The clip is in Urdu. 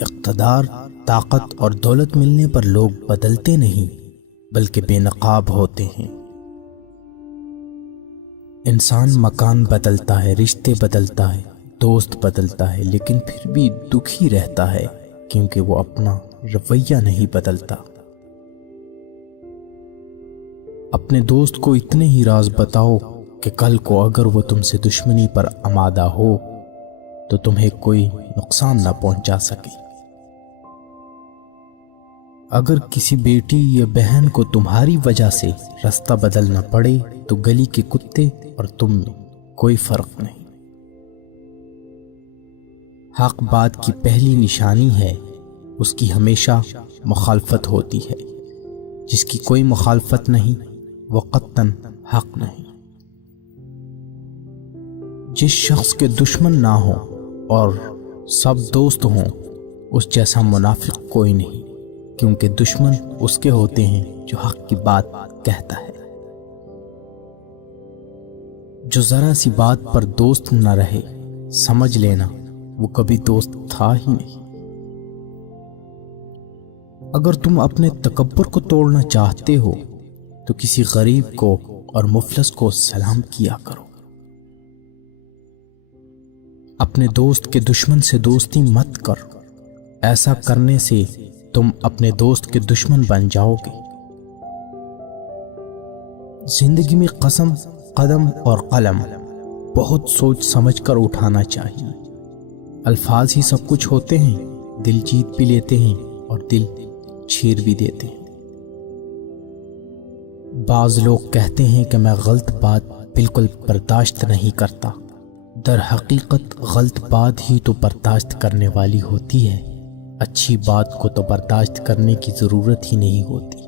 اقتدار، طاقت اور دولت ملنے پر لوگ بدلتے نہیں بلکہ بے نقاب ہوتے ہیں۔ انسان مکان بدلتا ہے، رشتے بدلتا ہے، دوست بدلتا ہے، لیکن پھر بھی دکھی رہتا ہے کیونکہ وہ اپنا رویہ نہیں بدلتا۔ اپنے دوست کو اتنے ہی راز بتاؤ کہ کل کو اگر وہ تم سے دشمنی پر آمادہ ہو تو تمہیں کوئی نقصان نہ پہنچا سکے۔ اگر کسی بیٹی یا بہن کو تمہاری وجہ سے راستہ بدلنا پڑے تو گلی کے کتے اور تم میں کوئی فرق نہیں۔ حق بات کی پہلی نشانی ہے، اس کی ہمیشہ مخالفت ہوتی ہے۔ جس کی کوئی مخالفت نہیں وہ قطعاً حق نہیں۔ جس شخص کے دشمن نہ ہو اور سب دوست ہوں اس جیسا منافق کوئی نہیں، کیونکہ دشمن اس کے ہوتے ہیں جو حق کی بات کہتا ہے۔ جو ذرا سی بات پر دوست نہ رہے سمجھ لینا وہ کبھی دوست تھا ہی نہیں۔ اگر تم اپنے تکبر کو توڑنا چاہتے ہو تو کسی غریب کو اور مفلس کو سلام کیا کرو۔ اپنے دوست کے دشمن سے دوستی مت کر، ایسا کرنے سے تم اپنے دوست کے دشمن بن جاؤ گے۔ زندگی میں قسم، قدم اور قلم بہت سوچ سمجھ کر اٹھانا چاہیے۔ الفاظ ہی سب کچھ ہوتے ہیں، دل جیت بھی لیتے ہیں اور دل چھیر بھی دیتے ہیں۔ بعض لوگ کہتے ہیں کہ میں غلط بات بالکل برداشت نہیں کرتا، در حقیقت غلط بات ہی تو برداشت کرنے والی ہوتی ہے، اچھی بات کو تو برداشت کرنے کی ضرورت ہی نہیں ہوتی۔